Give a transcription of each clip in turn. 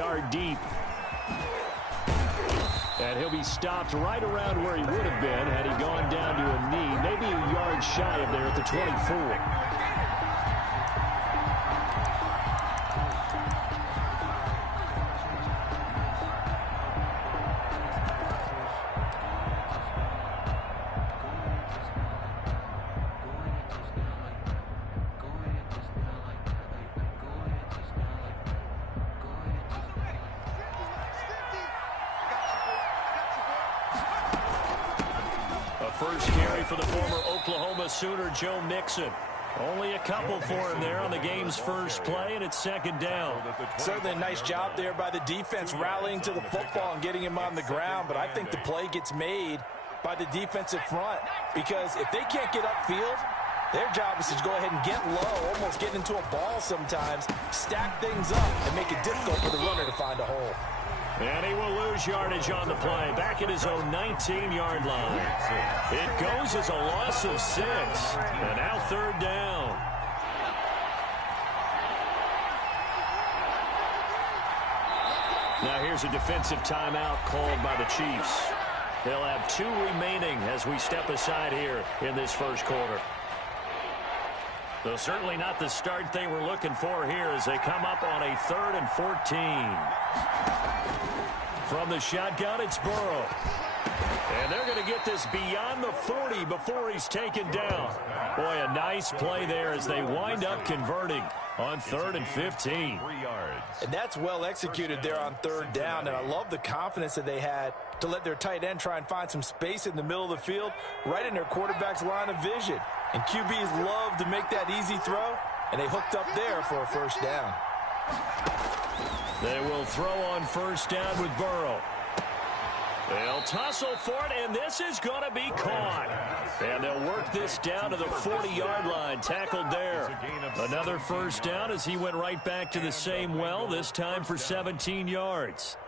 yard deep. And he'll be stopped right around where he would have been had he gone down to a knee, maybe a yard shy of there at the 24. First carry for the former Oklahoma Sooner, Joe Mixon. Only a couple for him there on the game's first play, and it's second down. Certainly a nice job there by the defense rallying to the football and getting him on the ground, but I think the play gets made by the defensive front because if they can't get upfield, their job is to go ahead and get low, almost get into a ball sometimes, stack things up, and make it difficult for the runner to find a hole. And he will lose yardage on the play, back at his own 19-yard line. It goes as a loss of 6, and now third down. Now here's a defensive timeout called by the Chiefs. They'll have 2 remaining as we step aside here in this first quarter. Though certainly not the start they were looking for here as they come up on a 3rd and 14. From the shotgun, it's Burrow. And they're going to get this beyond the 40 before he's taken down. Boy, a nice play there as they wind up converting on 3rd and 15. And that's well executed there on 3rd down, and I love the confidence that they had to let their tight end try and find some space in the middle of the field, right in their quarterback's line of vision. And QBs love to make that easy throw, and they hooked up there for a first down. They will throw on first down with Burrow. They'll tussle for it, and this is going to be caught. And they'll work this down to the 40-yard line, tackled there. Another first down as he went right back to the same well, this time for 17 yards.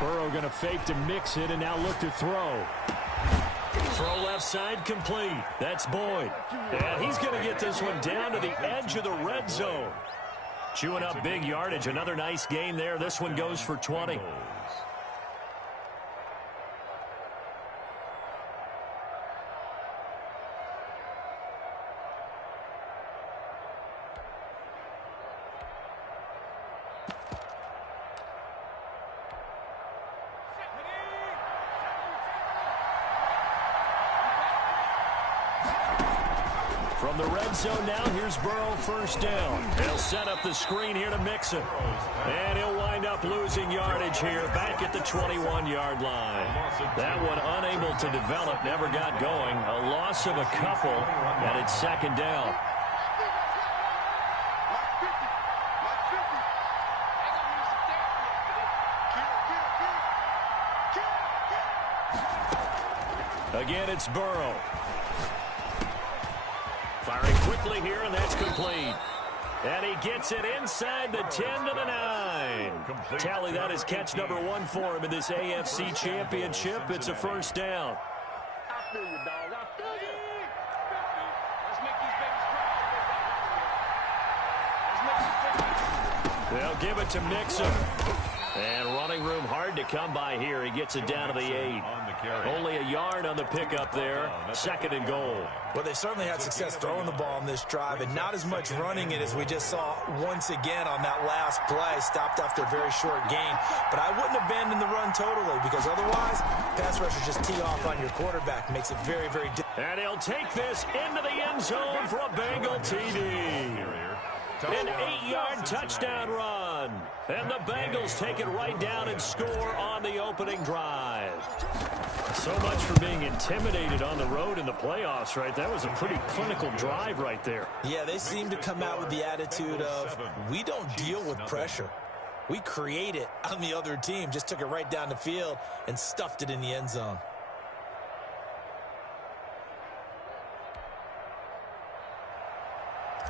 Burrow going to fake to mix it and now look to throw. Throw left side complete. That's Boyd. And he's going to get this one down to the edge of the red zone. Chewing up big yardage. Another nice gain there. This one goes for 20. From the red zone now, here's Burrow first down. They'll set up the screen here to Mixon. And he'll wind up losing yardage here back at the 21-yard line. That one unable to develop, never got going. A loss of a couple, and it's second down. Again, it's Burrow. Firing quickly here, and that's complete. And he gets it inside the 10 to the 9. Tally that is catch number 1 for him in this AFC Championship. It's a first down. I feel you, dog. I feel you. Let's make these babies cry. They'll give it to Mixon. And running room hard to come by here. He gets it down to the 8. Only a yard on the pickup there. Second and goal. Well, they certainly had success throwing the ball on this drive, and not as much running it as we just saw once again on that last play. Stopped after a very short gain. But I wouldn't abandon the run totally, because otherwise, pass rushers just tee off on your quarterback. Makes it very, very difficult. And he'll take this into the end zone for a Bengal TD. An 8-yard touchdown run. And the Bengals take it right down and score on the opening drive. So much for being intimidated on the road in the playoffs, right? That was a pretty clinical drive right there. Yeah, they seem to come out with the attitude of, we don't deal with pressure. We create it on the other team. Just took it right down the field and stuffed it in the end zone.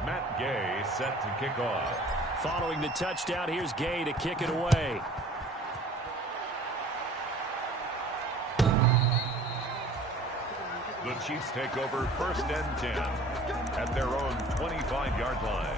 Matt Gay set to kick off. Following the touchdown, here's Gay to kick it away. The Chiefs take over 1st and 10 at their own 25-yard line.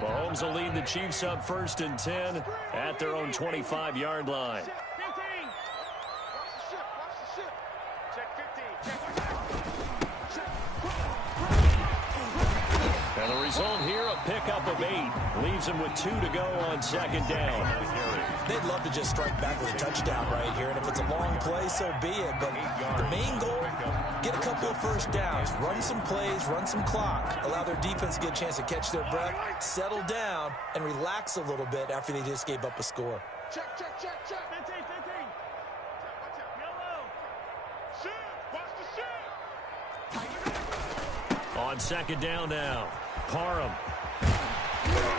Mahomes will lead the Chiefs up 1st and 10 at their own 25-yard line. And the result here, a pickup of 8. Leaves him with 2 to go on 2nd down. They'd love to just strike back with a touchdown right here, and if it's a long play, so be it. But the main goal, get a couple of 1st downs, run some plays, run some clock, allow their defense to get a chance to catch their breath, settle down, and relax a little bit after they just gave up a score. Check, check, check, check. 15, 15. Watch out. Yellow. Shoot. Watch the shoot. On 2nd down now, Parham.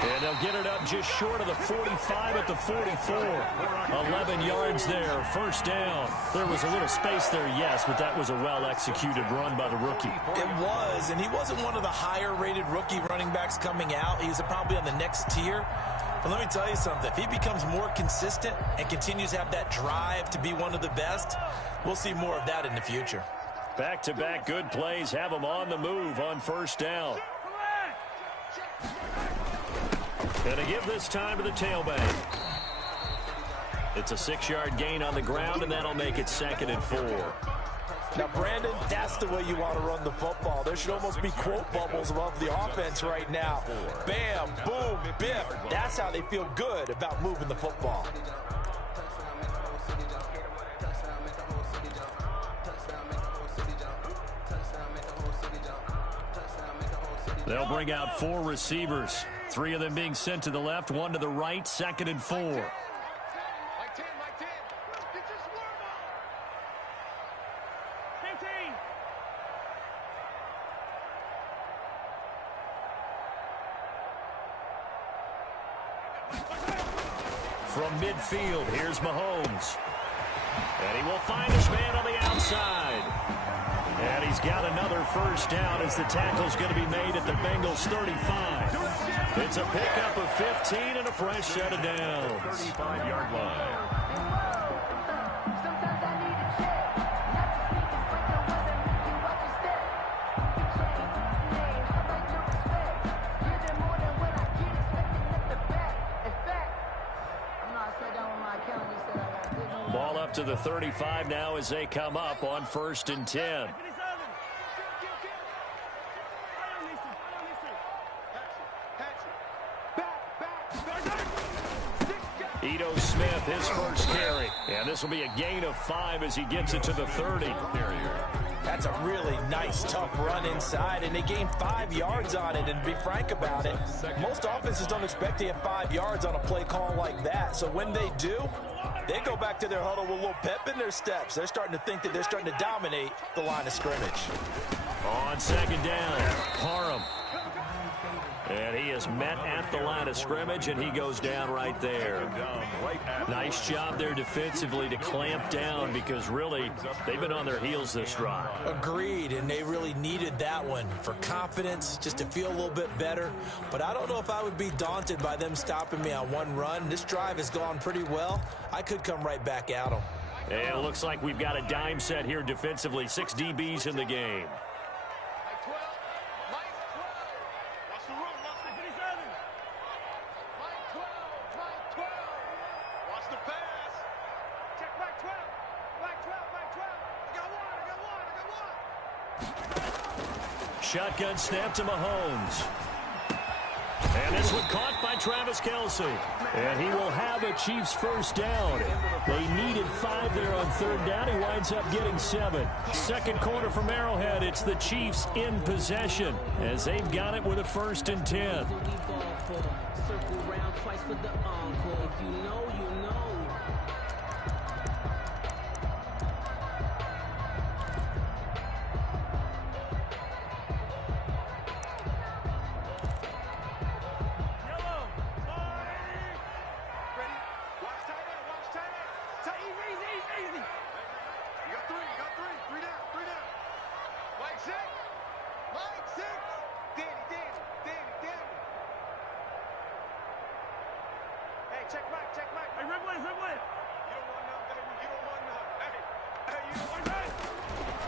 And they'll get it up just short of the 45 at the 44. 11 yards there, 1st down. There was a little space there, yes, but that was a well-executed run by the rookie. It was, and he wasn't one of the higher-rated rookie running backs coming out. He's probably on the next tier. But let me tell you something. If he becomes more consistent and continues to have that drive to be one of the best, we'll see more of that in the future. Back-to-back good plays have him on the move on 1st down. And to give this time to the tailback. It's a 6-yard gain on the ground, and that'll make it 2nd and 4. Now, Brandon, that's the way you want to run the football. There should almost be quote bubbles above the offense right now. Bam, boom, biff. That's how they feel good about moving the football. They'll bring out 4 receivers. 3 of them being sent to the left, 1 to the right, 2nd and 4. Like 10, like 10. Get your swarm on. 15. From midfield, here's Mahomes. And he will find his man on the outside. And he's got another 1st down as the tackle's going to be made at the Bengals 35. It's a pickup of 15 and a fresh set of downs. 35-yard line. Ball up to the 35 now as they come up on 1st and 10. Ito Smith, his first carry. And this will be a gain of 5 as he gets it to the 30. That's a really nice, tough run inside, and they gained 5 yards on it. And to be frank about it, most offenses don't expect to get 5 yards on a play call like that. So when they do, they go back to their huddle with a little pep in their steps. They're starting to think that they're starting to dominate the line of scrimmage. On 2nd down, Parham. And he is met at the line of scrimmage, and he goes down right there. Nice job there defensively to clamp down because, really, they've been on their heels this drive. Agreed, and they really needed that one for confidence, just to feel a little bit better. But I don't know if I would be daunted by them stopping me on one run. This drive has gone pretty well. I could come right back at them. And it looks like we've got a dime set here defensively. 6 DBs in the game. Shotgun snap to Mahomes. And this one caught by Travis Kelce. And he will have a Chiefs 1st down. They needed 5 there on 3rd down. He winds up getting 7. 2nd quarter from Arrowhead. It's the Chiefs in possession as they've got it with a 1st and 10.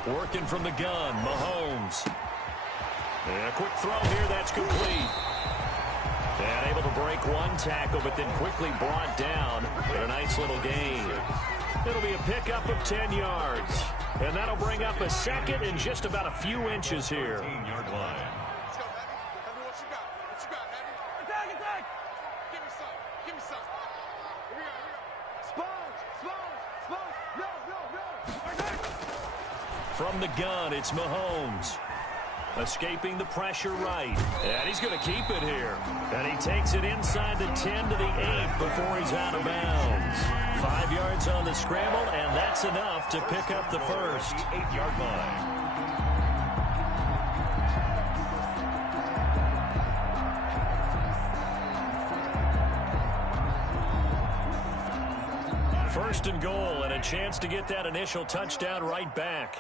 Working from the gun, Mahomes. And a quick throw here, that's complete. And able to break one tackle, but then quickly brought down in a nice little gain. It'll be a pickup of 10 yards. And that'll bring up a second in just about a few inches here. 14-yard line. Let's go, Heavy. Heavy, what you got? What you got, Heavy? Attack, attack! Give me some. Give me some. Here we go, here we go. Sponge, sponge, sponge. No, no, no. Attack! From the gun, it's Mahomes. Escaping the pressure right. And he's going to keep it here. And he takes it inside the 10 to the 8 before he's out of bounds. 5 yards on the scramble, and that's enough to pick up the first. 8-yard line. First and goal, and a chance to get that initial touchdown right back.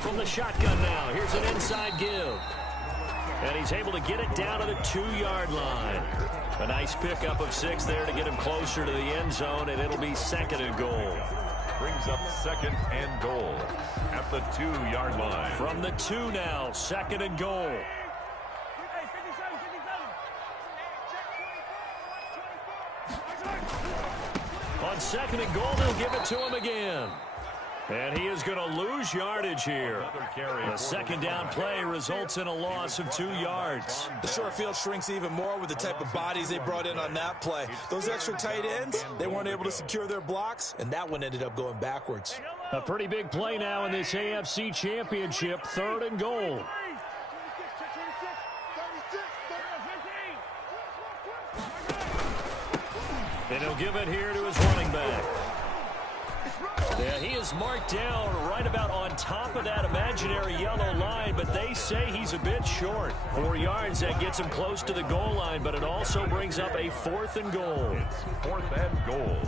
From the shotgun now, here's an inside give. And he's able to get it down to the 2-yard line. A nice pickup of 6 there to get him closer to the end zone, and it'll be second and goal. Brings up second and goal at the 2-yard line. From the 2 now, second and goal. On second and goal, they'll give it to him again. And he is going to lose yardage here. The second down play results in a loss of 2 yards. The short field shrinks even more with the type of bodies they brought in on that play. Those extra tight ends, they weren't able to secure their blocks, and that one ended up going backwards. A pretty big play now in this AFC Championship, third and goal. And he'll give it here to his running back. Yeah, he is marked down right about on top of that imaginary yellow line, but they say he's a bit short. 4 yards, that gets him close to the goal line, but it also brings up a fourth and goal. It's 4th and goal.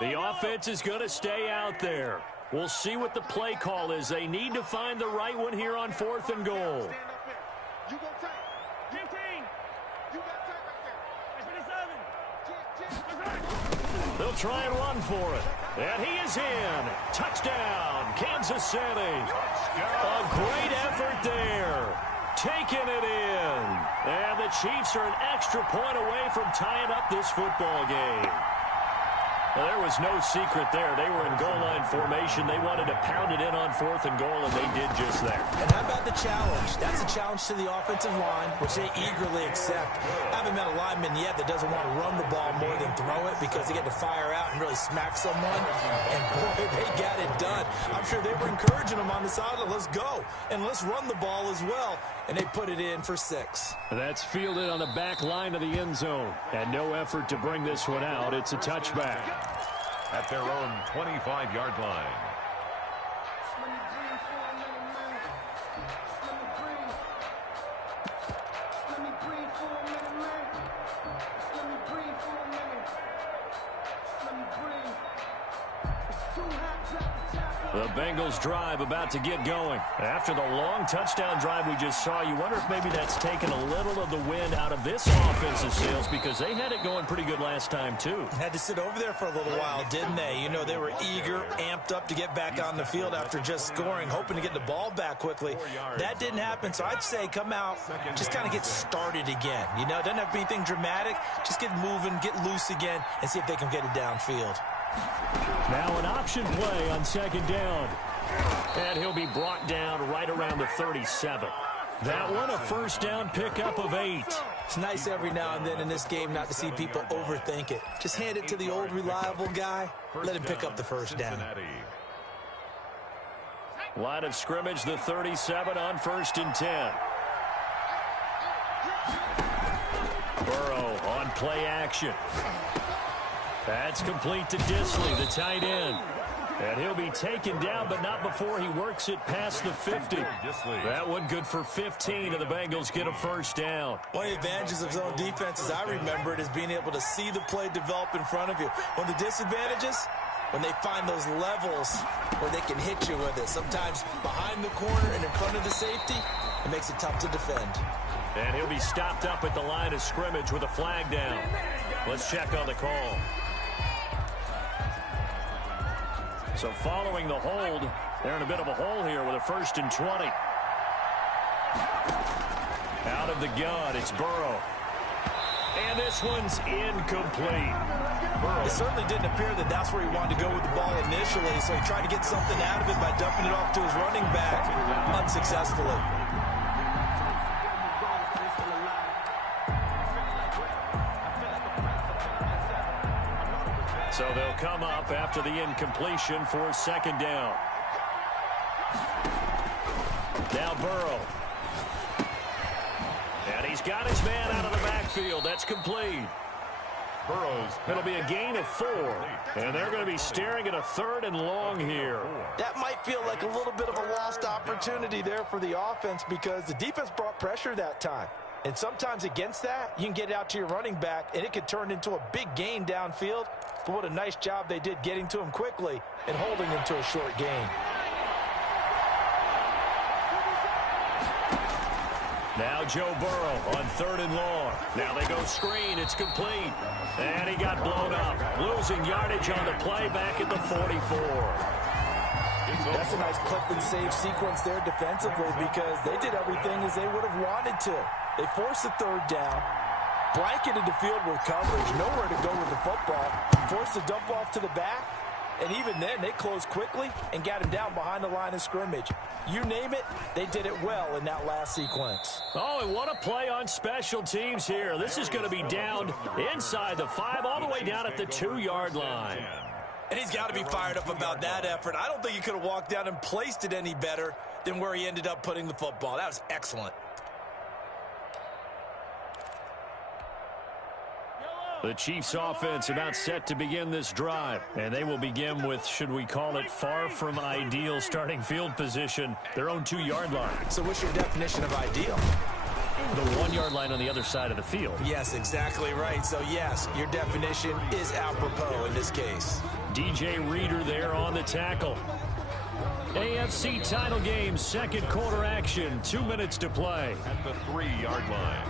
The offense is going to stay out there. We'll see what the play call is. They need to find the right one here on 4th and goal. You go tight. 15. You got tight right there. They'll try and run for it. And he is in. Touchdown, Kansas City. A great effort there. Taking it in. And the Chiefs are an extra point away from tying up this football game. Well, there was no secret there. They were in goal line formation. They wanted to pound it in on 4th and goal, and they did just that. And how about the challenge? That's a challenge to the offensive line, which they eagerly accept. I haven't met a lineman yet that doesn't want to run the ball more than throw it because they get to fire out and really smack someone. And, boy, they got it done. I'm sure they were encouraging them on the sideline. Let's go, and let's run the ball as well. And they put it in for 6. That's fielded on the back line of the end zone. And no effort to bring this one out. It's a touchback. At their own 25-yard line. The Bengals drive about to get going. After the long touchdown drive we just saw, you wonder if maybe that's taken a little of the wind out of this offensive sails because they had it going pretty good last time too. Had to sit over there for a little while, didn't they? You know, they were eager, amped up to get back on the field after just scoring, hoping to get the ball back quickly. That didn't happen, so I'd say come out, just kind of get started again. You know, it doesn't have to be anything dramatic. Just get moving, get loose again, and see if they can get it downfield. Now an option play on second down. And he'll be brought down right around the 37. That one a first down pickup of 8. It's nice every now and then in this game not to see people overthink it. Just hand it to the old reliable guy. Let him pick up the first down. Line of scrimmage, the 37 on 1st and 10. Burrow on play action. That's complete to Disley, the tight end. And he'll be taken down, but not before he works it past the 50. That one good for 15, and the Bengals get a first down. One of the advantages of zone defense, as I remember it, is being able to see the play develop in front of you. One of the disadvantages, when they find those levels where they can hit you with it. Sometimes behind the corner and in front of the safety, it makes it tough to defend. And he'll be stopped up at the line of scrimmage with a flag down. Let's check on the call. So following the hold, they're in a bit of a hole here with a 1st and 20. Out of the gun, it's Burrow. And this one's incomplete. It certainly didn't appear that that's where he wanted to go with the ball initially, so he tried to get something out of it by dumping it off to his running back unsuccessfully. So they'll come up after the incompletion for 2nd down. Now Burrow. And he's got his man out of the backfield. That's complete. It'll be a gain of 4. And they're going to be staring at a 3rd and long here. That might feel like a little bit of a lost opportunity there for the offense because the defense brought pressure that time. And sometimes against that, you can get it out to your running back, and it could turn into a big gain downfield. But what a nice job they did getting to him quickly and holding him to a short gain. Now Joe Burrow on 3rd and long. Now they go screen. It's complete. And he got blown up. Losing yardage on the play back at the 44. That's a nice clip and save sequence there defensively because they did everything as they would have wanted to. They forced the 3rd down, blanketed the field with coverage, nowhere to go with the football, forced the dump off to the back, and even then they closed quickly and got him down behind the line of scrimmage. You name it, they did it well in that last sequence. Oh, and what a play on special teams here. This is going to be down inside the 5, all the way down at the 2-yard line. And he's got to be fired up about that effort. I don't think he could have walked down and placed it any better than where he ended up putting the football. That was excellent. The Chiefs offense about set to begin this drive. And they will begin with, should we call it, far from ideal starting field position, their own 2-yard line. So what's your definition of ideal? The 1-yard line on the other side of the field. Yes, exactly right. So, yes, your definition is apropos in this case. DJ Reader there on the tackle. AFC title game, 2nd quarter action. 2 minutes to play. At the 3-yard line.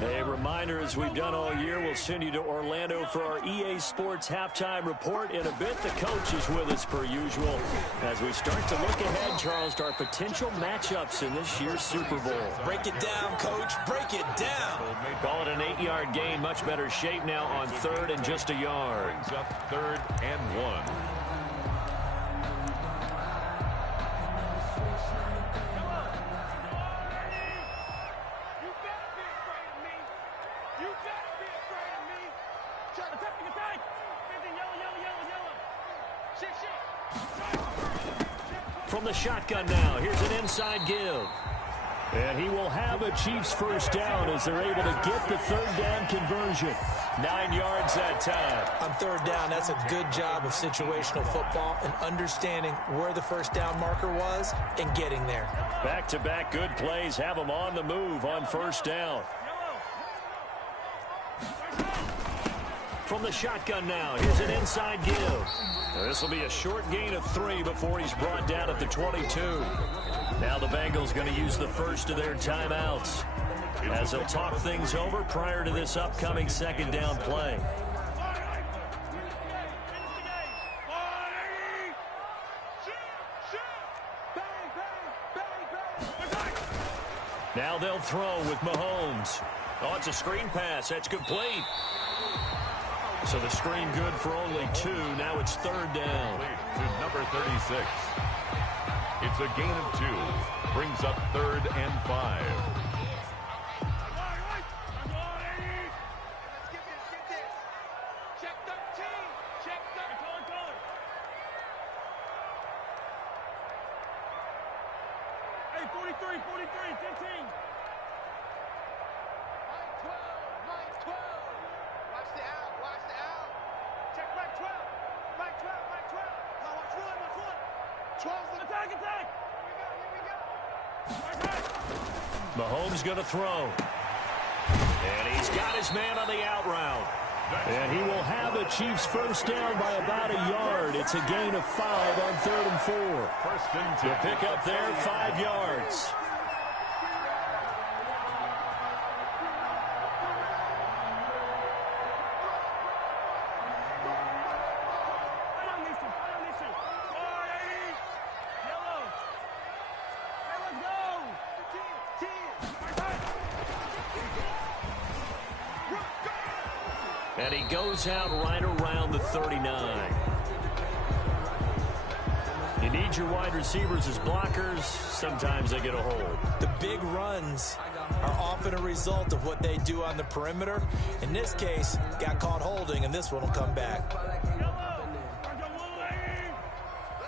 A reminder, as we've done all year, we'll send you to Orlando for our EA Sports halftime report. In a bit, the coach is with us per usual as we start to look ahead, Charles, to our potential matchups in this year's Super Bowl. Break it down, Coach. Break it down. Call it an 8-yard gain. Much better shape now on 3rd and just a yard. Brings up 3rd and 1. From the shotgun now, here's an inside give. And he will have a Chiefs first down as they're able to get the 3rd down conversion. 9 yards that time. On 3rd down, that's a good job of situational football and understanding where the first down marker was and getting there. Back-to-back good plays have them on the move on 1st down. From the shotgun now, here's an inside give. This will be a short gain of 3 before he's brought down at the 22. Now the Bengals going to use the first of their timeouts as they'll talk things over prior to this upcoming 2nd down play. Now they'll throw with Mahomes. Oh, it's a screen pass. That's complete. So the screen good for only 2. Now it's 3rd down. To number 36. It's a gain of 2. Brings up 3rd and 5. Check 13. Check 13. Hey, 43, 15. Mahomes going to throw. And he's got his man on the out route. And he will have the Chiefs first down by about a yard. It's a gain of 5 on 3rd and 4. First and 10. The pickup there, 5 yards. And he goes out right around the 39. You need your wide receivers as blockers. Sometimes they get a hold. The big runs are often a result of what they do on the perimeter. In this case, got caught holding, and this one will come back. Let's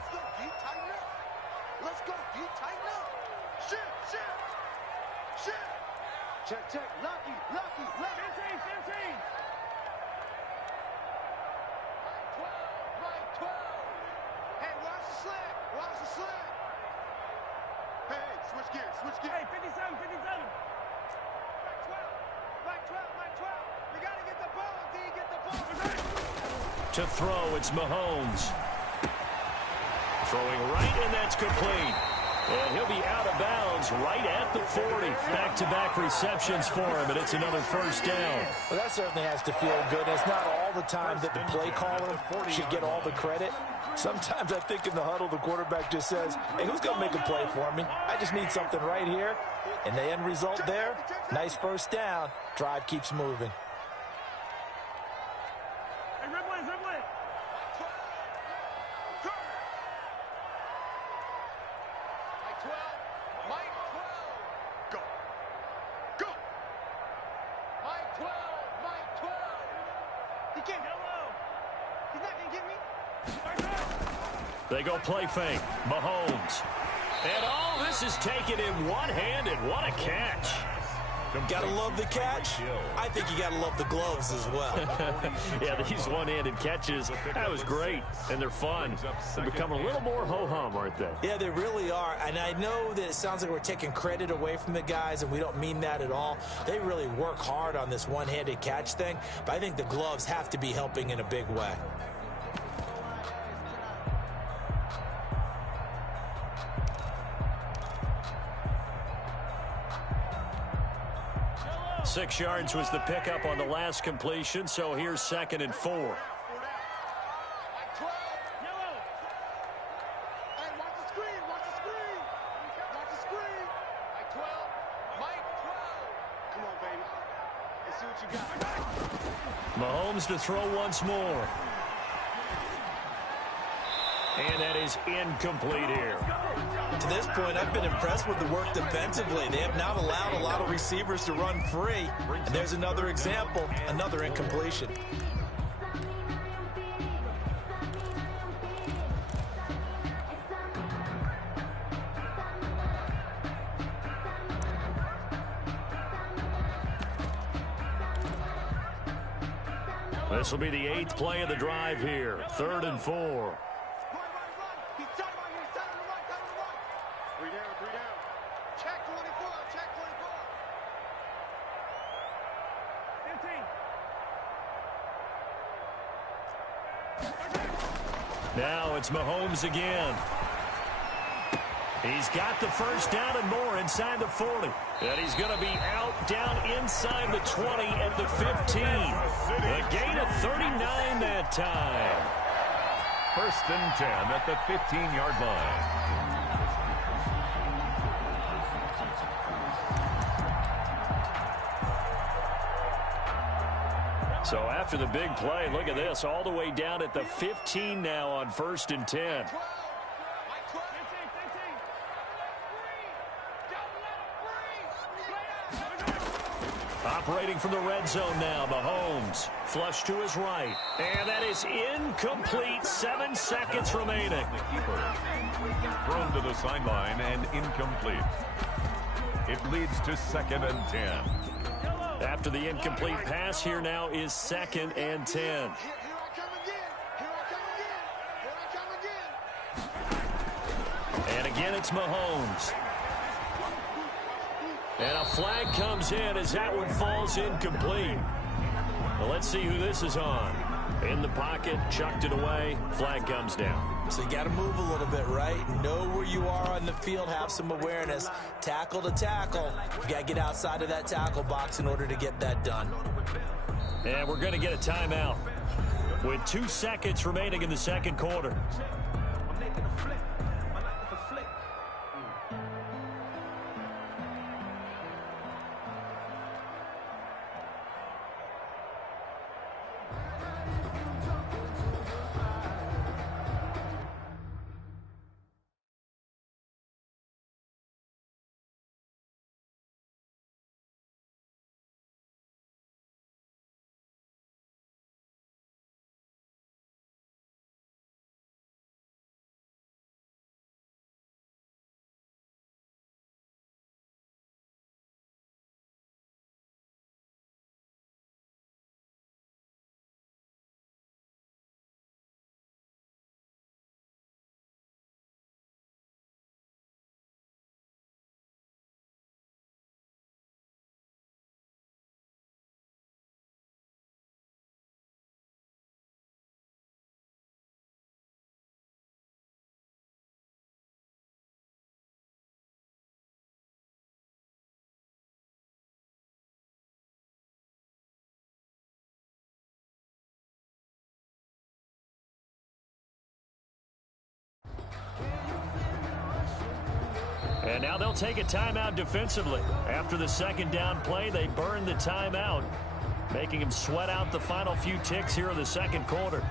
go, deep, tighten up. Let's go, deep, tighten up. Shit. Check. Lucky. 15. Mike 12. Hey, watch the slant. Hey, switch gears. Hey, 57. Mike 12. We got to get the ball, D. Get the ball. To throw, it's Mahomes. Throwing right, and that's complete. And he'll be out of bounds right at the 40. Back-to-back receptions for him, and it's another first down. Well, that certainly has to feel good. It's not all the time that the play caller should get all the credit. Sometimes I think in the huddle, the quarterback just says, hey, who's going to make a play for me? I just need something right here. And the end result there, nice first down. Drive keeps moving. They go play fake. Mahomes. And all this is taken in one-handed. What a catch. Gotta love the catch. I think you gotta love the gloves as well. Yeah, these one-handed catches, that was great. And they're fun. They're becoming a little more ho-hum, aren't they? Yeah, they really are. And I know that it sounds like we're taking credit away from the guys, and we don't mean that at all. They really work hard on this one-handed catch thing, but I think the gloves have to be helping in a big way. Six yards was the pickup on the last completion, so here's 2nd and 4. Mike 12. Hey, watch the screen. Mike 12. Come on, baby. Let's see what you got. Mahomes to throw once more. And that is incomplete here. To this point, I've been impressed with the work defensively. They have not allowed a lot of receivers to run free. And there's another example, another incompletion. This will be the 8th play of the drive here. 3rd and 4. Now it's Mahomes again. He's got the first down and more inside the 40. And he's going to be out down inside the 20 at the 15. A gain of 39 that time. First and 10 at the 15-yard line. So after the big play, look at this, all the way down at the 15 now on 1st and 10. Operating from the red zone now, Mahomes. Flush to his right. And that is incomplete. 7 seconds remaining. Thrown to the sideline and incomplete. It leads to 2nd and 10. After the incomplete pass, here now is 2nd and 10. again, it's Mahomes. And a flag comes in as that one falls incomplete. Well, let's see who this is on. In the pocket, chucked it away, flag comes down. So you got to move a little bit, right? Know where you are on the field, have some awareness. Tackle to tackle. You got to get outside of that tackle box in order to get that done. And we're going to get a timeout with 2 seconds remaining in the second quarter. And now they'll take a timeout defensively. After the second down play, they burn the timeout, making him sweat out the final few ticks here in the second quarter.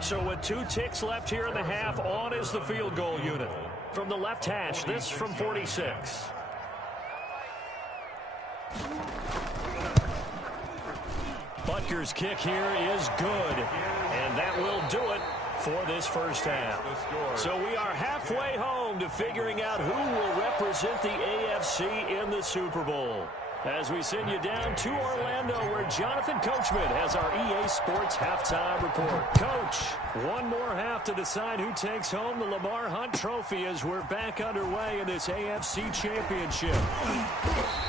So with 2 ticks left here in the half, on is the field goal unit. From the left hash, this from 46. Butker's kick here is good, and that will do it for this first half. So we are halfway home to figuring out who will represent the AFC in the Super Bowl. As we send you down to Orlando, where Jonathan Coachman has our EA Sports Halftime Report. Coach, one more half to decide who takes home the Lamar Hunt Trophy as we're back underway in this AFC Championship.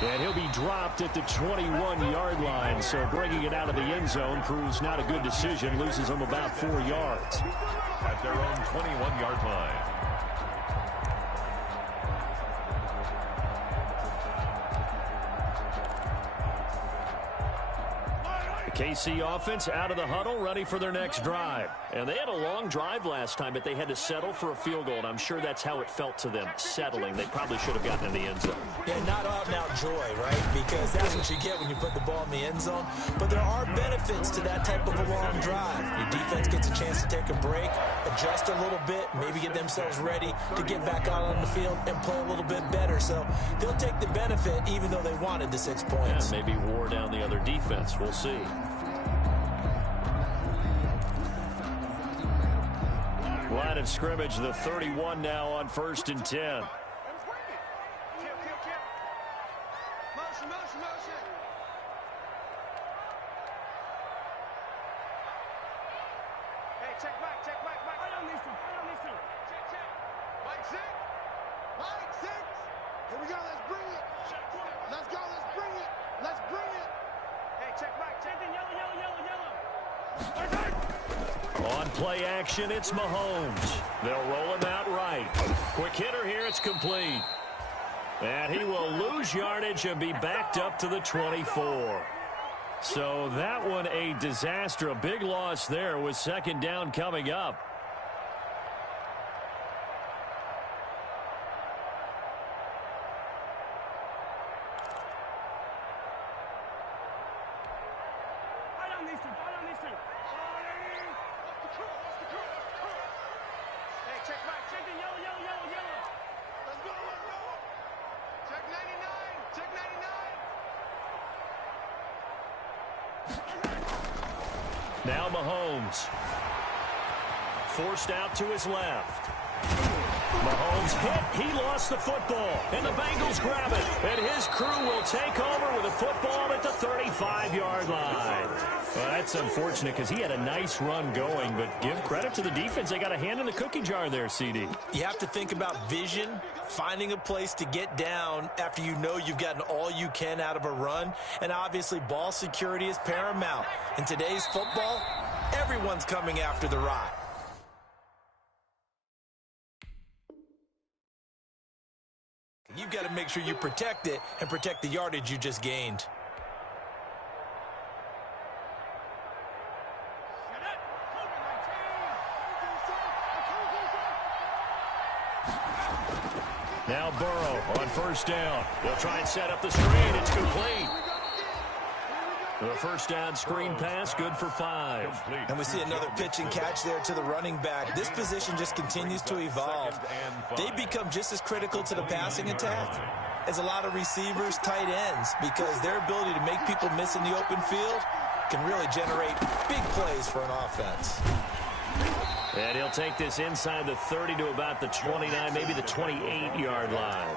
And he'll be dropped at the 21-yard line, so bringing it out of the end zone proves not a good decision, loses him about 4 yards. At their own 21-yard line. KC offense out of the huddle, ready for their next drive. And they had a long drive last time, but they had to settle for a field goal, and I'm sure that's how it felt to them, settling. They probably should have gotten in the end zone. Yeah, not out-and-out joy, right? Because that's what you get when you put the ball in the end zone. But there are benefits to that type of a long drive. Your defense gets a chance to take a break, adjust a little bit, maybe get themselves ready to get back out on the field and play a little bit better. So they'll take the benefit even though they wanted the 6 points. Yeah, maybe wore down the other defense. We'll see. Line of scrimmage, the 31 now on 1st and 10. On play action, it's Mahomes. They'll roll him out right. Quick hitter here, it's complete. And he will lose yardage and be backed up to the 24. So that one a disaster, a big loss there with second down coming up. Now Mahomes. Forced out to his left. Mahomes hit. He lost the football. And the Bengals grab it. And his crew will take over with a football at the 35-yard line. Well, that's unfortunate because he had a nice run going, but give credit to the defense. They got a hand in the cookie jar there, CD. You have to think about vision, finding a place to get down after you know you've gotten all you can out of a run, and obviously ball security is paramount. In today's football, everyone's coming after the rock. You've got to make sure you protect it and protect the yardage you just gained. Now Burrow on first down. They'll try and set up the screen. It's complete. The first down screen pass, good for 5. And we see another pitch and catch there to the running back. This position just continues to evolve. They become just as critical to the passing attack as a lot of receivers, tight ends, because their ability to make people miss in the open field can really generate big plays for an offense. And he'll take this inside the 30 to about the 29, maybe the 28-yard line.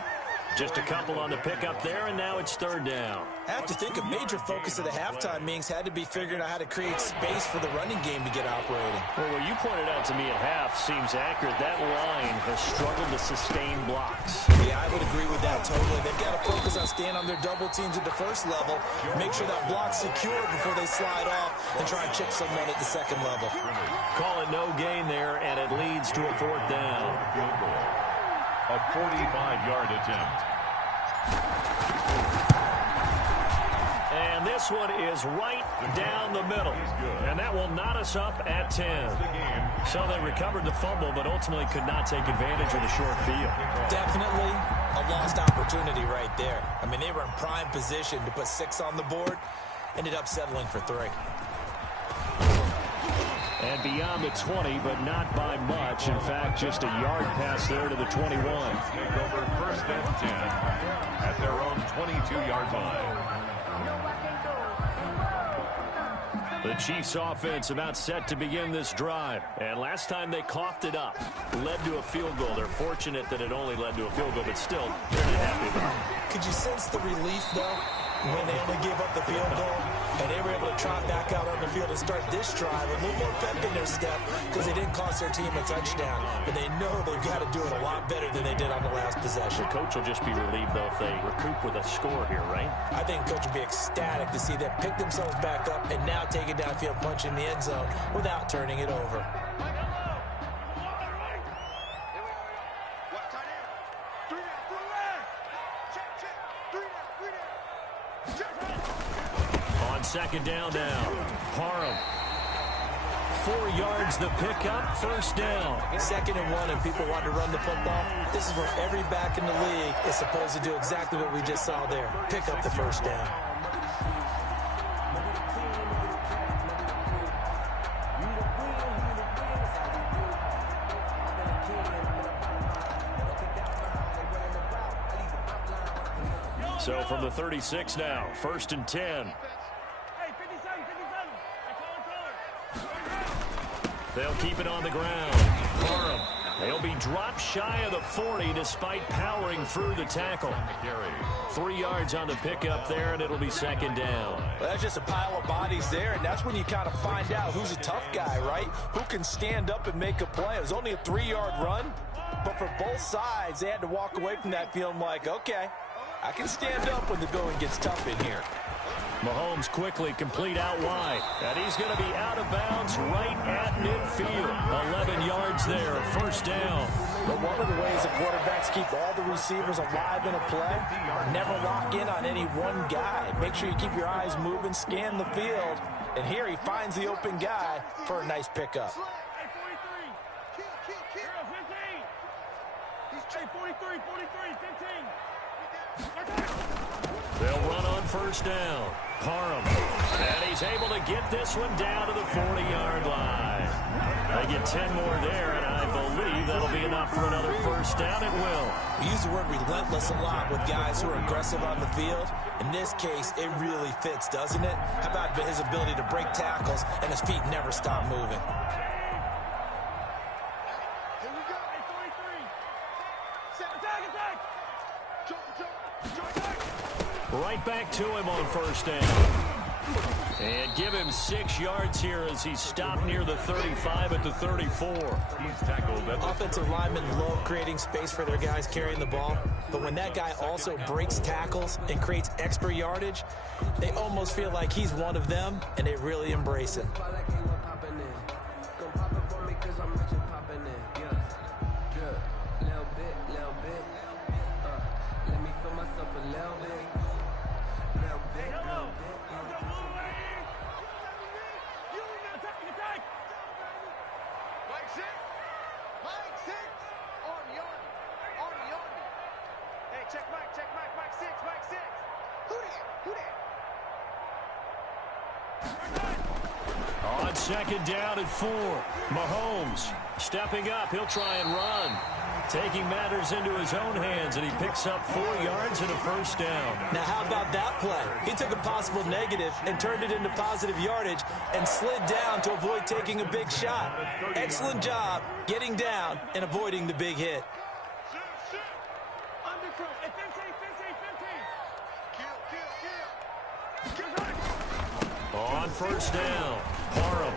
Just a couple on the pickup there, and now it's third down. I have to think a major focus of the halftime meetings had to be figuring out how to create space for the running game to get operating. Well, what you pointed out to me at half seems accurate. That line has struggled to sustain blocks. Yeah, I would agree with that totally. They've got to focus on staying on their double teams at the first level, make sure that block's secure before they slide off and try and chip someone at the second level. Call it no gain there, and it leads to a fourth down. A 45-yard attempt. And this one is right down the middle. And that will knot us up at 10. So they recovered the fumble, but ultimately could not take advantage of the short field. Definitely a lost opportunity right there. I mean, they were in prime position to put 6 on the board. Ended up settling for 3. And beyond the 20, but not by much. In fact, just a yard pass there to the 21. Take over first and 10 at their own 22-yard line. The Chiefs offense about set to begin this drive. And last time they coughed it up, led to a field goal. They're fortunate that it only led to a field goal, but still, they're not happy about it. Could you sense the relief, though, when they only gave up the field goal? And they were able to trot back out on the field and start this drive a little more pep in their step because they didn't cost their team a touchdown. But they know they've got to do it a lot better than they did on the last possession. The coach will just be relieved, though, if they recoup with a score here, right? I think the coach will be ecstatic to see them pick themselves back up and now take it downfield, punch in the end zone without turning it over. Second down now. Parham. 4 yards the pickup, first down. 2nd and 1, and people want to run the football. This is where every back in the league is supposed to do exactly what we just saw there. Pick up the first down. So from the 36 now, 1st and 10. They'll keep it on the ground. Parham. They'll be dropped shy of the 40 despite powering through the tackle. 3 yards on the pickup there, and it'll be second down. Well, that's just a pile of bodies there, and that's when you kind of find out who's a tough guy, right? Who can stand up and make a play. It was only a 3-yard run, but for both sides, they had to walk away from that feeling like, okay, I can stand up when the going gets tough in here. Mahomes quickly complete out wide. And he's going to be out of bounds right at midfield. 11 yards there, first down. But one of the ways the quarterbacks keep all the receivers alive in a play, never lock in on any one guy. Make sure you keep your eyes moving, scan the field. And here he finds the open guy for a nice pickup. They'll run on first down. Parham. And he's able to get this one down to the 40-yard line. They get 10 more there, and I believe that'll be enough for another first down. It will. We use the word relentless a lot with guys who are aggressive on the field. In this case, it really fits, doesn't it? How about his ability to break tackles and his feet never stop moving? Right back to him on first down. And give him 6 yards here as he's stopped near the 35 at the 34. He's tackled. Offensive linemen love creating space for their guys carrying the ball, but when that guy also breaks tackles and creates extra yardage, they almost feel like he's one of them, and they really embrace him. On second down at 4, Mahomes stepping up. He'll try and run. Taking matters into his own hands, and he picks up 4 yards and a first down. Now, how about that play? He took a possible negative and turned it into positive yardage and slid down to avoid taking a big shot. Excellent job getting down and avoiding the big hit. On first down, Parham.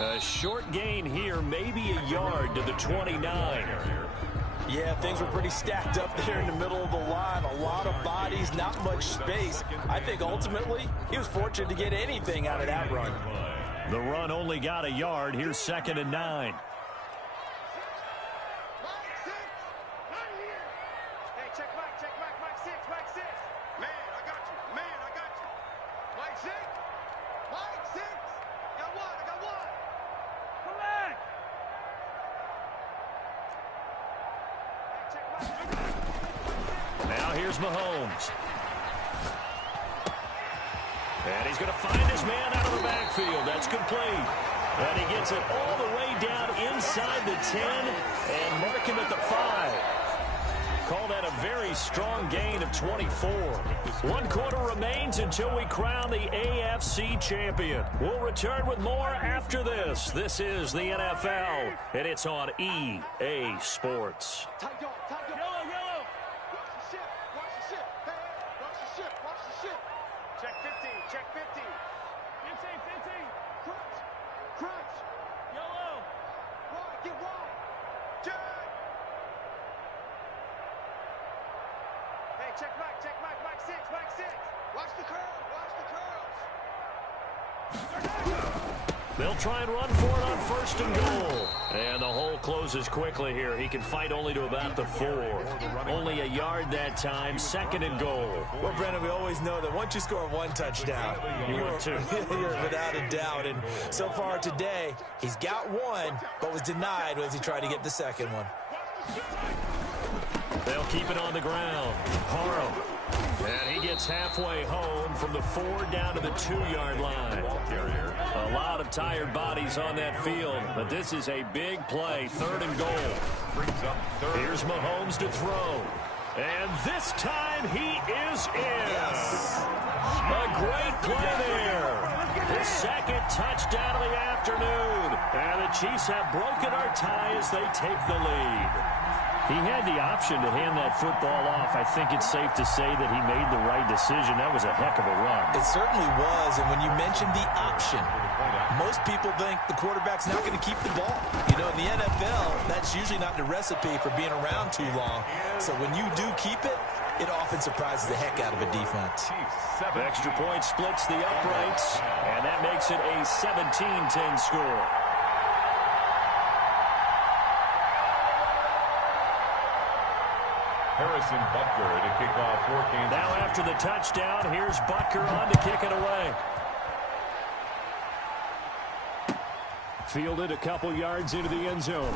A short gain here, maybe a yard to the 29. Yeah, things were pretty stacked up there in the middle of the line. A lot of bodies, not much space. I think ultimately he was fortunate to get anything out of that run. The run only got a yard. Here's 2nd and 9. Now here's Mahomes. And he's going to find his man out of the backfield. That's complete. And he gets it all the way down inside the 10 and mark him at the 5. Call that a very strong gain of 24. 1 quarter remains until we crown the AFC champion. We'll return with more after this. This is the NFL, and it's on EA Sports. They'll try and run for it on 1st and goal. And the hole closes quickly here. He can fight only to about the 4. Only a yard that time, 2nd and goal. Well, Brandon, we always know that once you score 1 touchdown, you're without a doubt. And so far today, he's got 1, but was denied as he tried to get the 2nd one. They'll keep it on the ground. Parham. And he gets halfway home from the 4 down to the 2-yard line. A lot of tired bodies on that field, but this is a big play. 3rd and goal. Here's Mahomes to throw. And this time he is in. A great play there. His 2nd touchdown of the afternoon. And the Chiefs have broken our tie as they take the lead. He had the option to hand that football off. I think it's safe to say that he made the right decision. That was a heck of a run. It certainly was, and when you mentioned the option, most people think the quarterback's not going to keep the ball. You know, in the NFL, that's usually not the recipe for being around too long. So when you do keep it, it often surprises the heck out of a defense. Extra point splits the uprights, and that makes it a 17-10 score. Harrison Butker to kick off for Kansas. Now after the touchdown, here's Butker on to kick it away. Fielded a couple yards into the end zone.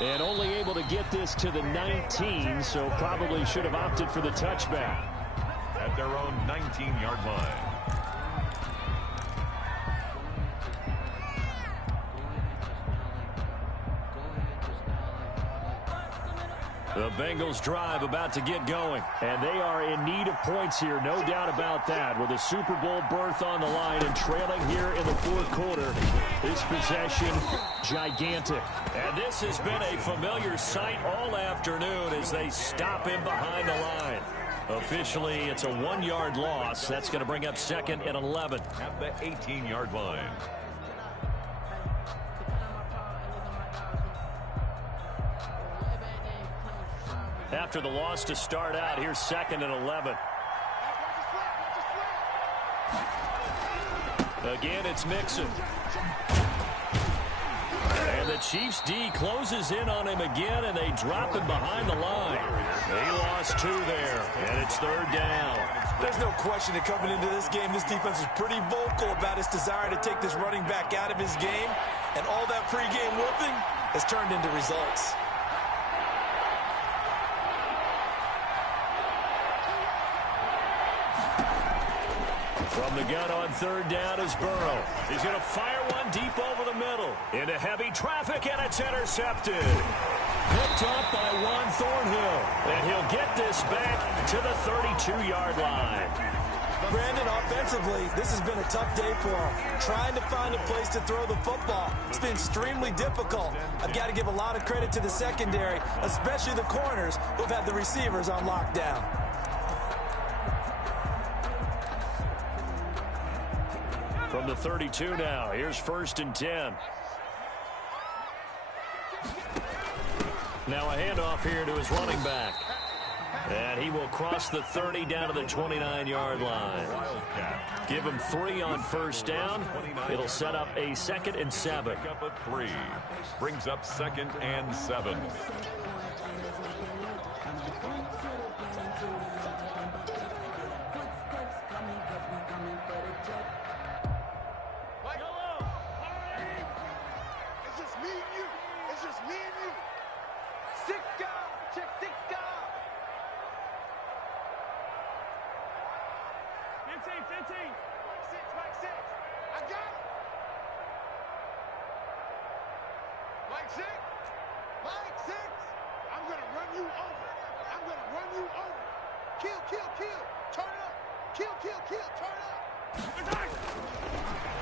And only able to get this to the 19, so probably should have opted for the touchback. At their own 19-yard line. The Bengals drive about to get going. And they are in need of points here, no doubt about that. With a Super Bowl berth on the line and trailing here in the fourth quarter. This possession, gigantic. And this has been a familiar sight all afternoon as they stop him behind the line. Officially, it's a 1-yard loss. That's going to bring up 2nd and 11. At the 18-yard line. After the loss to start out, here's 2nd and 11. Again, it's Mixon. And the Chiefs D closes in on him again, and they drop him behind the line. They lost 2 there, and it's 3rd down. There's no question that coming into this game, this defense was pretty vocal about its desire to take this running back out of his game, and all that pregame whooping has turned into results. From the gun on 3rd down is Burrow. He's going to fire one deep over the middle. Into heavy traffic, and it's intercepted. Picked up by Juan Thornhill. And he'll get this back to the 32-yard line. Brandon, offensively, this has been a tough day for him. Trying to find a place to throw the football. It's been extremely difficult. I've got to give a lot of credit to the secondary, especially the corners who've had the receivers on lockdown. From the 32 now, here's 1st and 10. Now a handoff here to his running back. And he will cross the 30 down to the 29-yard line. Give him 3 on 1st down. It'll set up a 2nd and 7. Pick up a 3. Brings up 2nd and 7.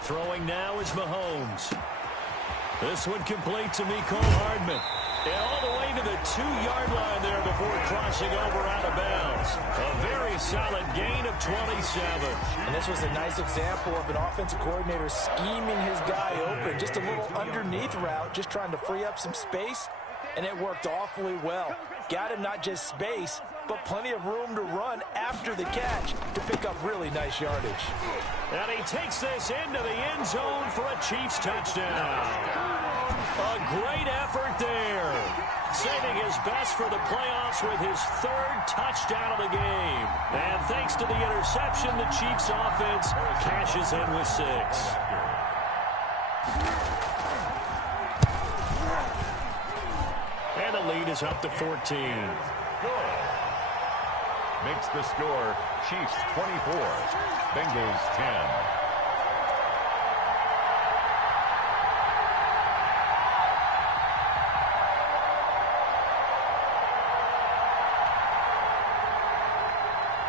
Throwing now is Mahomes. This one complete to Mecole Hardman. And all the way to the 2-yard line there before crossing over out of bounds. A very solid gain of 27. And this was a nice example of an offensive coordinator scheming his guy open. Just a little underneath route, just trying to free up some space. And it worked awfully well. Got him not just space, but plenty of room to run after the catch to pick up really nice yardage. And he takes this into the end zone for a Chiefs touchdown. A great effort there. Saving his best for the playoffs with his 3rd touchdown of the game. And thanks to the interception, the Chiefs offense cashes in with 6. And the lead is up to 14. Good. Makes the score Chiefs 24, Bengals 10.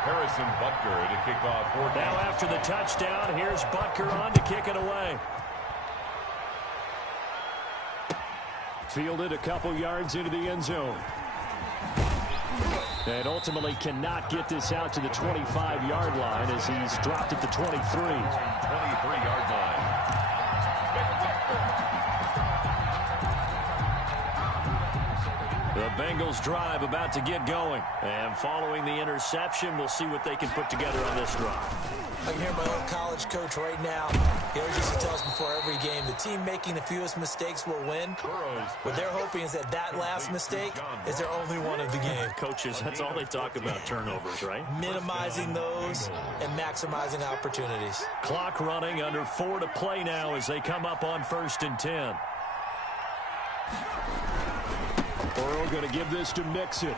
Harrison Butker to kick off 4 Now after the touchdown, here's Butker on to kick it away. Fielded a couple yards into the end zone. And ultimately cannot get this out to the 25-yard line as he's dropped at the 23. 23-yard line. The Bengals drive about to get going. And following the interception, we'll see what they can put together on this drive. I can hear my old college coach right now. He always used to tell us before every game, the team making the fewest mistakes will win. What they're hoping is that that last mistake is their only one of the game. Coaches, that's all they talk about, turnovers, right? Minimizing those and maximizing opportunities. Clock running, under 4 to play now as they come up on 1st and 10. Burrow going to give this to Mixon.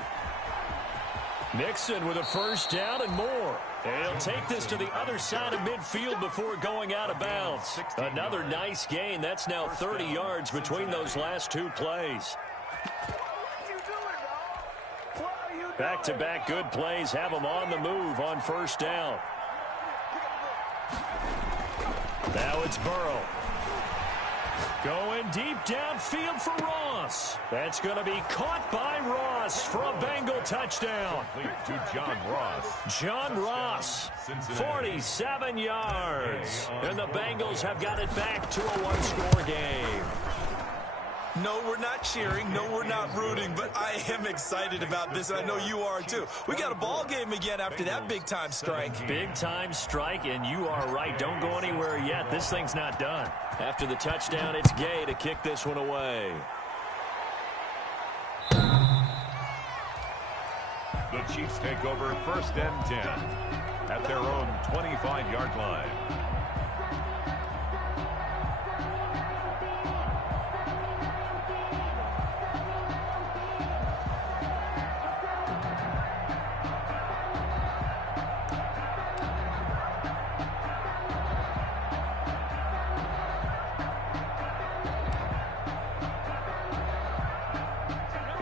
Mixon with a 1st down and more. And he'll take this to the other side of midfield before going out of bounds. Another nice gain. That's now 30 yards between those last 2 plays. Back-to-back good plays have them on the move on first down. Now it's Burrow. Going deep downfield for Ross. That's going to be caught by Ross for a Bengal touchdown. To John Ross. John Ross, 47 yards. And the Bengals have got it back to a one-score game. No, we're not cheering. No, we're not rooting. But I am excited about this, and I know you are too. We got a ball game again after that big-time strike. Big-time strike, and you are right. Don't go anywhere yet. This thing's not done. After the touchdown, it's Gay to kick this one away. The Chiefs take over first and 10 at their own 25-yard line.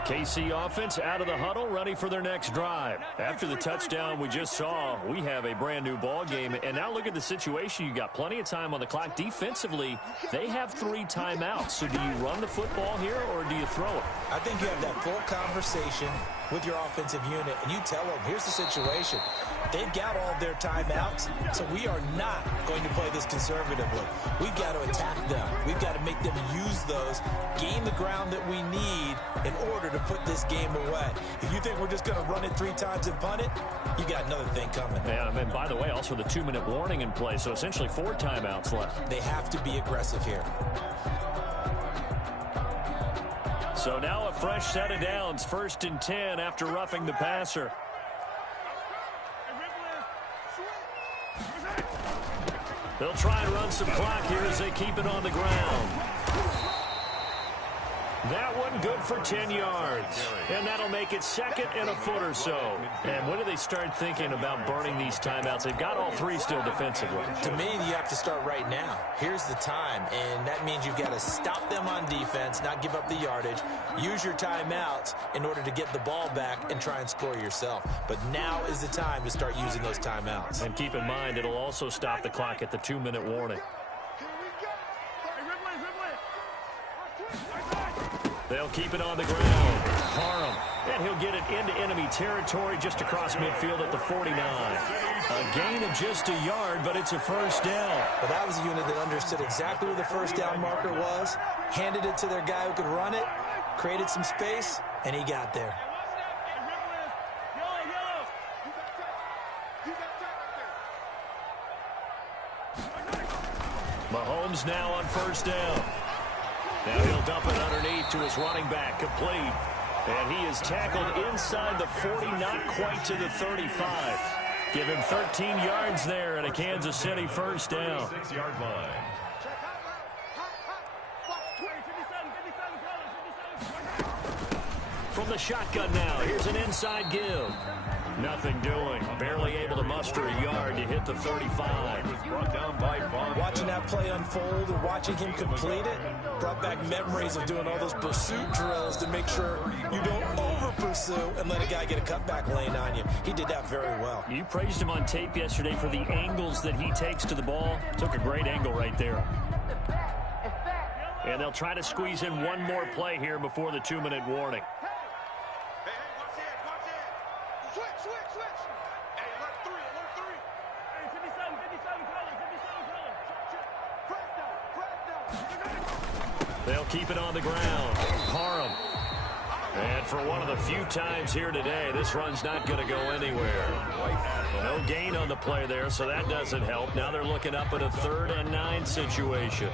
KC offense out of the huddle, ready for their next drive. After the touchdown we just saw, we have a brand new ball game. And now look at the situation. You got plenty of time on the clock. Defensively, they have 3 timeouts. So do you run the football here or do you throw it? I think you have that full conversation with your offensive unit, and you tell them, here's the situation. They've got all of their timeouts, so we are not going to play this conservatively. We've got to attack them. We've got to make them use those, gain the ground that we need in order to put this game away. If you think we're just going to run it 3 times and punt it, you got another thing coming. Yeah, and by the way, also the 2-minute warning in play, so essentially 4 timeouts left. They have to be aggressive here. So now a fresh set of downs, 1st and 10 after roughing the passer. They'll try and run some clock here as they keep it on the ground. That one good for 10 yards. And that'll make it 2nd and a foot or so. And when do they start thinking about burning these timeouts? They've got all 3 still defensively. To me, you have to start right now. Here's the time, and that means you've got to stop them on defense, not give up the yardage, use your timeouts in order to get the ball back and try and score yourself. But now is the time to start using those timeouts. And keep in mind, it'll also stop the clock at the 2-minute warning. They'll keep it on the ground. Parham. And he'll get it into enemy territory just across midfield at the 49. A gain of just a yard, but it's a first down. Well, that was a unit that understood exactly where the first down marker was, handed it to their guy who could run it, created some space, and he got there. Mahomes now on first down. Now he'll dump it underneath to his running back, complete. And he is tackled inside the 40, not quite to the 35. Give him 13 yards there and a Kansas City first down. 6-yard line. From the shotgun now, here's an inside give. Nothing doing. Barely able to muster a yard to hit the 35. Brought down by Von. Watching that play unfold and watching him complete it brought back memories of doing all those pursuit drills to make sure you don't over-pursue and let a guy get a cutback lane on you. He did that very well. You praised him on tape yesterday for the angles that he takes to the ball. Took a great angle right there. And they'll try to squeeze in one more play here before the 2-minute warning. They'll keep it on the ground. Parham. And for one of the few times here today, this run's not going to go anywhere. No gain on the play there, so that doesn't help. Now they're looking up at a 3rd and 9 situation.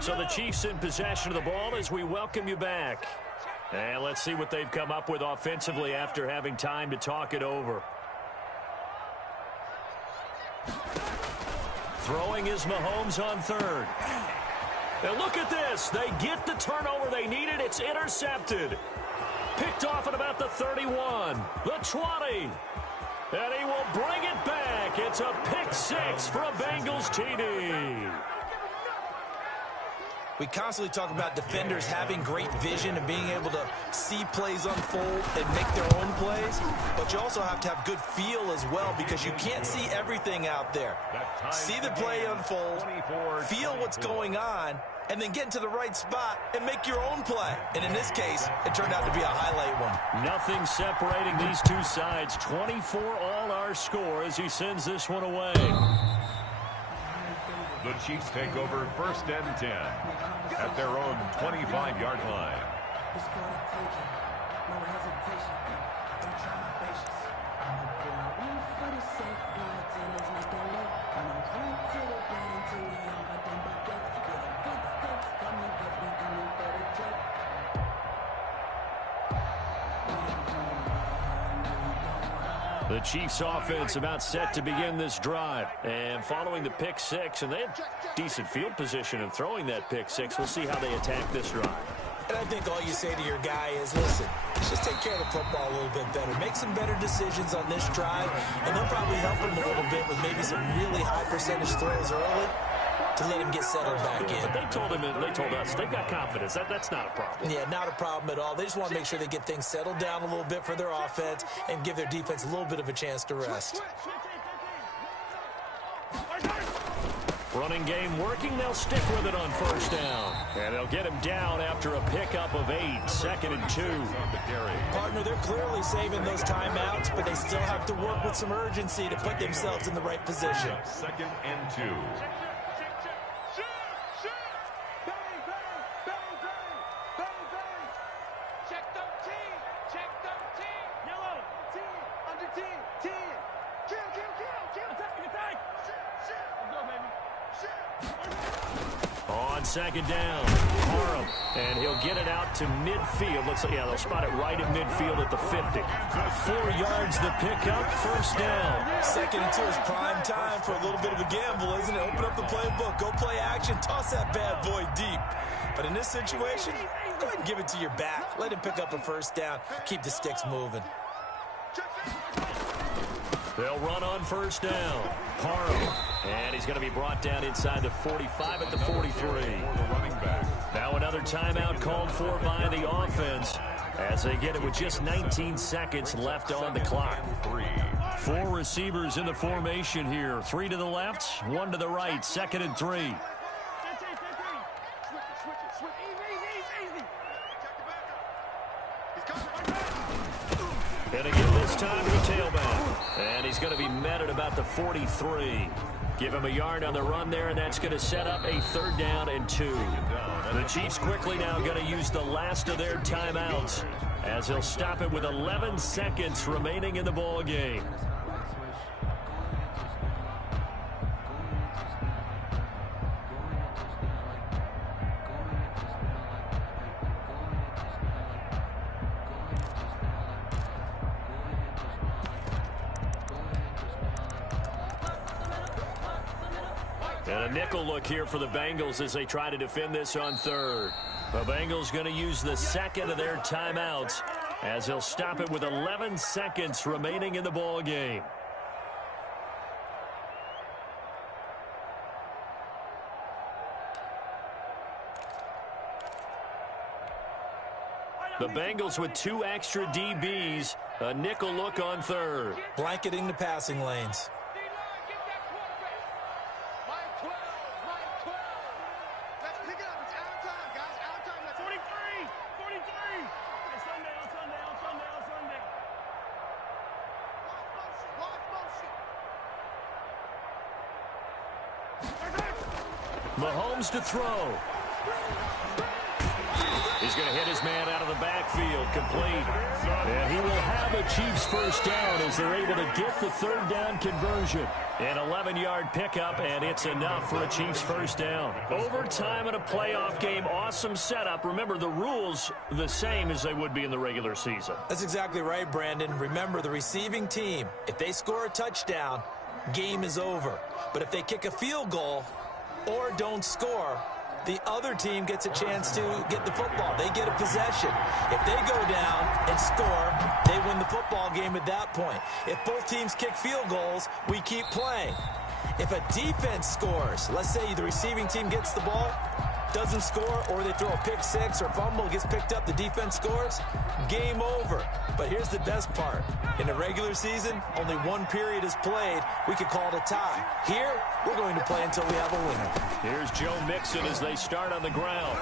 So the Chiefs in possession of the ball as we welcome you back. And let's see what they've come up with offensively after having time to talk it over. Throwing is Mahomes on 3rd. And look at this. They get the turnover they needed. It's intercepted. Picked off at about the 31, the 20. And he will bring it back. It's a pick six for a Bengals TD. We constantly talk about defenders having great vision and being able to see plays unfold and make their own plays. But you also have to have good feel as well, because you can't see everything out there. See the play unfold, feel what's going on, and then get into the right spot and make your own play. And in this case, it turned out to be a highlight one. Nothing separating these two sides. 24 all our score as he sends this one away. The Chiefs take over 1st and 10 at their own 25-yard line. The Chiefs offense about set to begin this drive. And following the pick six, and they had decent field position in throwing that pick six. We'll see how they attack this drive. And I think all you say to your guy is, listen, just take care of the football a little bit better. Make some better decisions on this drive, and they'll probably help him a little bit with maybe some really high percentage throws early to let him get settled back in. But they told him, and they told us, they've got confidence. That's not a problem. Yeah, not a problem at all. They just want to make sure they get things settled down a little bit for their offense and give their defense a little bit of a chance to rest. Running game working. They'll stick with it on 1st down. And they'll get him down after a pickup of 8. 2nd and 2. Partner, they're clearly saving those timeouts, but they still have to work with some urgency to put themselves in the right position. 2nd and 2. On 2nd down, Parham, and he'll get it out to midfield. Yeah, they'll spot it right at midfield at the 50. 4 yards the pickup, 1st down. 2nd and 2 is prime time for a little bit of a gamble, isn't it? Open up the playbook, go play action, toss that bad boy deep. But in this situation, go ahead and give it to your back. Let him pick up a 1st down, keep the sticks moving. They'll run on 1st down. Parham. And he's going to be brought down inside the 45 at the 43. Now another timeout called for by the offense as they get it with just 19 seconds left on the clock. 4 receivers in the formation here. 3 to the left, 1 to the right. 2nd and 3. And again this time to the tailback. And he's going to be met at about the 43. Give him a yard on the run there, and that's going to set up a 3rd down and 2. The Chiefs quickly now going to use the last of their timeouts as they'll stop it with 11 seconds remaining in the ball game. And a nickel look here for the Bengals as they try to defend this on 3rd. The Bengals going to use the 2nd of their timeouts as they'll stop it with 11 seconds remaining in the ball game. The Bengals with 2 extra DBs, a nickel look on 3rd. Blanketing the passing lanes. Mahomes to throw. He's going to hit his man out of the backfield, complete. And he will have a Chiefs 1st down as they're able to get the 3rd down conversion. An 11-yard pickup, and it's enough for a Chiefs 1st down. Overtime in a playoff game, awesome setup. Remember, the rules the same as they would be in the regular season. That's exactly right, Brandon. Remember, the receiving team, if they score a touchdown, game is over. But if they kick a field goal or don't score, the other team gets a chance to get the football. They get a possession. If they go down and score, they win the football game at that point. If both teams kick field goals, we keep playing. If a defense scores, let's say the receiving team gets the ball, doesn't score, or they throw a pick six or fumble, gets picked up, the defense scores, game over. But here's the best part. In the regular season, only one period is played. We could call it a tie. Here, we're going to play until we have a winner. Here's Joe Mixon as they start on the ground.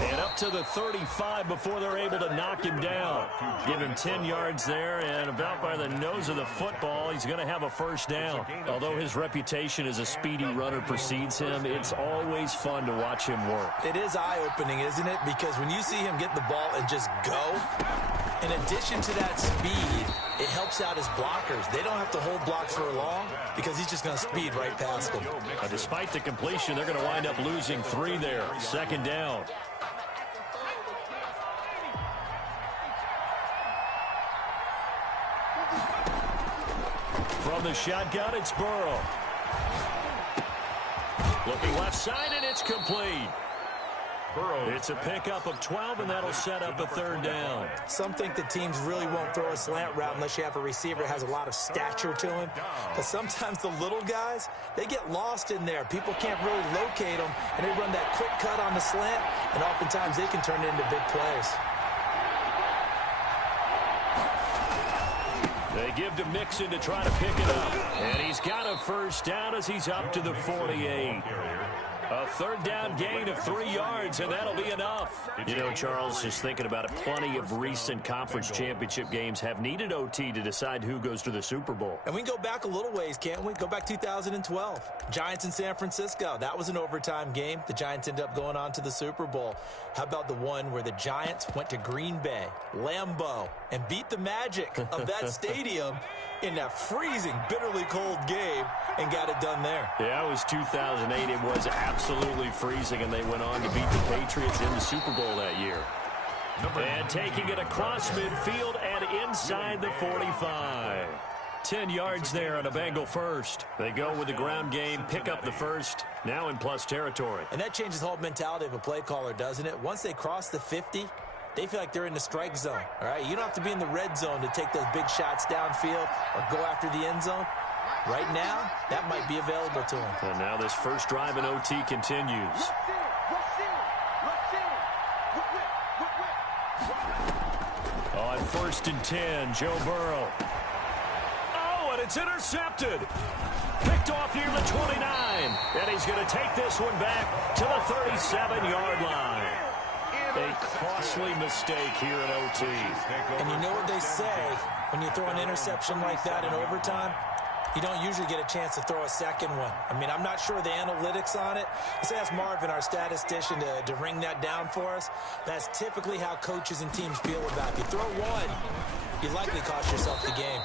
And up to the 35 before they're able to knock him down. Give him 10 yards there, and about by the nose of the football, he's going to have a first down. Although his reputation as a speedy runner precedes him, it's always fun to watch him work. It is eye-opening, isn't it? Because when you see him get the ball and just go, in addition to that speed, it helps out his blockers. They don't have to hold blocks for long because he's just going to speed right past them. Despite the completion, they're going to wind up losing 3 there. Second down. From the shotgun, it's Burrow. Looking left side, and it's complete. It's a pickup of 12, and that'll set up a third down. Some think that teams really won't throw a slant route unless you have a receiver that has a lot of stature to him. But sometimes the little guys, they get lost in there. People can't really locate them, and they run that quick cut on the slant, and oftentimes they can turn it into big plays. They give to Mixon to try to pick it up. And he's got a first down as he's up to the 48. A third down gain of 3 yards, and that'll be enough. You know, Charles, just thinking about it, plenty of recent conference championship games have needed OT to decide who goes to the Super Bowl. And we can go back a little ways, can't we? Go back 2012. Giants in San Francisco. That was an overtime game. The Giants ended up going on to the Super Bowl. How about the one where the Giants went to Green Bay, Lambeau, and beat the magic of that stadium in that freezing, bitterly cold game and got it done there? Yeah, it was 2008. It was absolutely freezing, and they went on to beat the Patriots in the Super Bowl that year. And taking it across midfield and inside the 45. 10 yards there on a Bengal first. They go with the ground game, pick up the first, now in plus territory. And that changes the whole mentality of a play caller, doesn't it? Once they cross the 50, they feel like they're in the strike zone, all right? You don't have to be in the red zone to take those big shots downfield or go after the end zone. Right now, that might be available to them. And now this first drive in OT continues. On 1st and 10, Joe Burrow. Oh, and it's intercepted. Picked off near the 29. And he's going to take this one back to the 37-yard line. A costly mistake here in OT. And you know what they say, when you throw an interception like that in overtime, you don't usually get a chance to throw a second one. I mean, I'm not sure the analytics on it. Let's ask Marvin, our statistician, to ring that down for us. That's typically how coaches and teams feel about it. If you throw one, you likely cost yourself the game.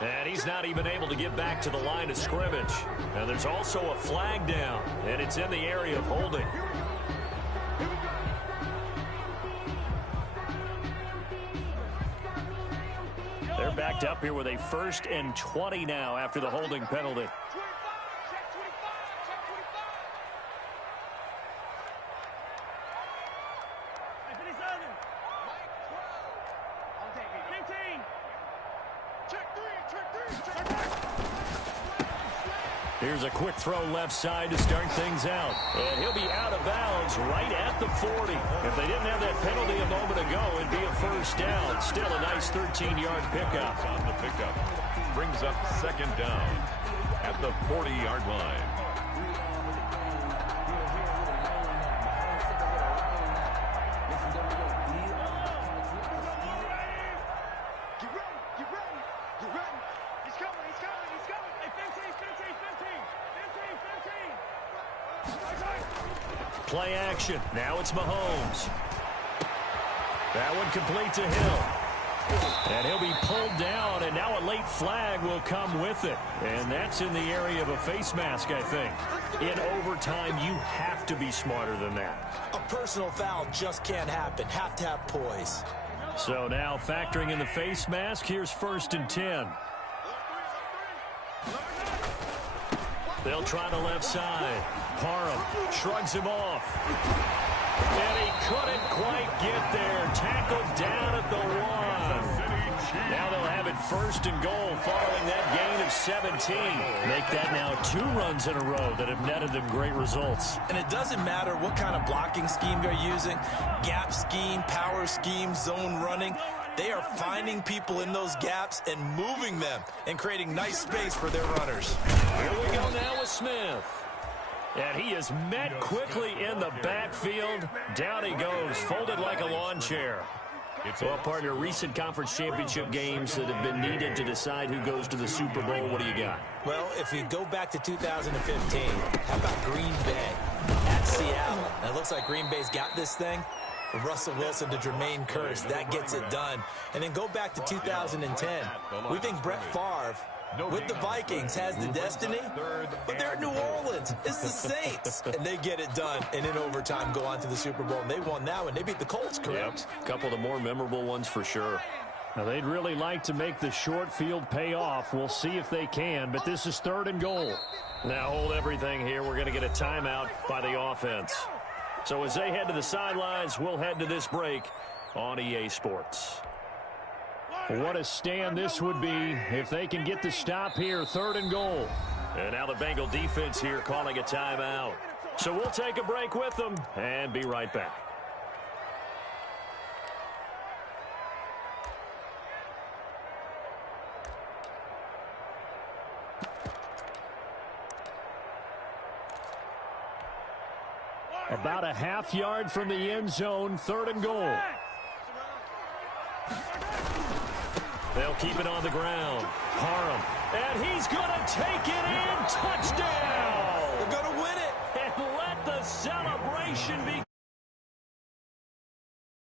And he's not even able to get back to the line of scrimmage. Now, there's also a flag down, and it's in the area of holding. They're backed up here with a 1st and 20 now after the holding penalty. Here's a quick throw left side to start things out. And he'll be out of bounds right at the 40. If they didn't have that penalty a moment ago, it'd be a first down. Still a nice 13-yard pickup. On the pickup. Brings up 2nd down at the 40-yard line. Play action. Now it's Mahomes. That one complete to Hill. And he'll be pulled down, and now a late flag will come with it. And that's in the area of a face mask, I think. In overtime, you have to be smarter than that. A personal foul just can't happen. Have to have poise. So now factoring in the face mask, here's 1st and 10. They'll try the left side. Parham shrugs him off. And he couldn't quite get there. Tackled down at the 1. Now they'll have it first and goal following that gain of 17. Make that now 2 runs in a row that have netted them great results. And it doesn't matter what kind of blocking scheme they're using, gap scheme, power scheme, zone running. They are finding people in those gaps and moving them and creating nice space for their runners. Here we go now with Smith. And he is met quickly in the backfield. Down he goes, folded like a lawn chair. Well, partner, recent conference championship games that have been needed to decide who goes to the Super Bowl. What do you got? Well, if you go back to 2015, how about Green Bay at Seattle? And it looks like Green Bay's got this thing. Russell Wilson to Jermaine Kearse, that gets it done. And then go back to 2010. We think Brett Favre with the Vikings has the destiny, but they're in New Orleans. It's the Saints, and they get it done. And in overtime, go on to the Super Bowl. And they won that one. They beat the Colts, correct? Yep. A couple of the more memorable ones for sure. Now, they'd really like to make the short field pay off. We'll see if they can, but this is 3rd and goal. Now hold everything here. We're going to get a timeout by the offense. So as they head to the sidelines, we'll head to this break on EA Sports. What a stand this would be if they can get the stop here. 3rd and goal. And now the Bengal defense here calling a timeout. So we'll take a break with them and be right back. About a half yard from the end zone. 3rd and goal. They'll keep it on the ground. Parham. And he's going to take it in. Touchdown! They're going to win it. And let the celebration begin.